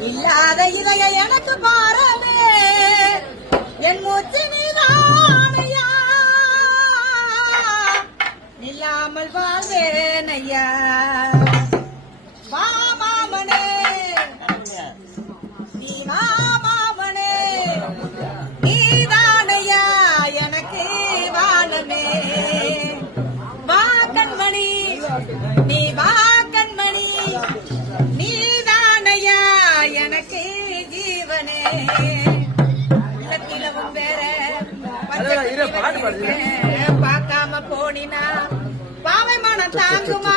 இல்லாத இதைய எனக்கு பாரவே என் மூச்சு நீதானையா இல்லாமல் வாழ்வேன் ஐயா வா மாமனே நீ வா மாமனே நீதானையா எனக்கு வானமே வா கண்மணி நீ வா கண்மணி நீதானையா எனக்கு ஜீவனே உள்ளத்திலவும் வேற பார்க்காம போனினா பாவை மனம் தாங்குமா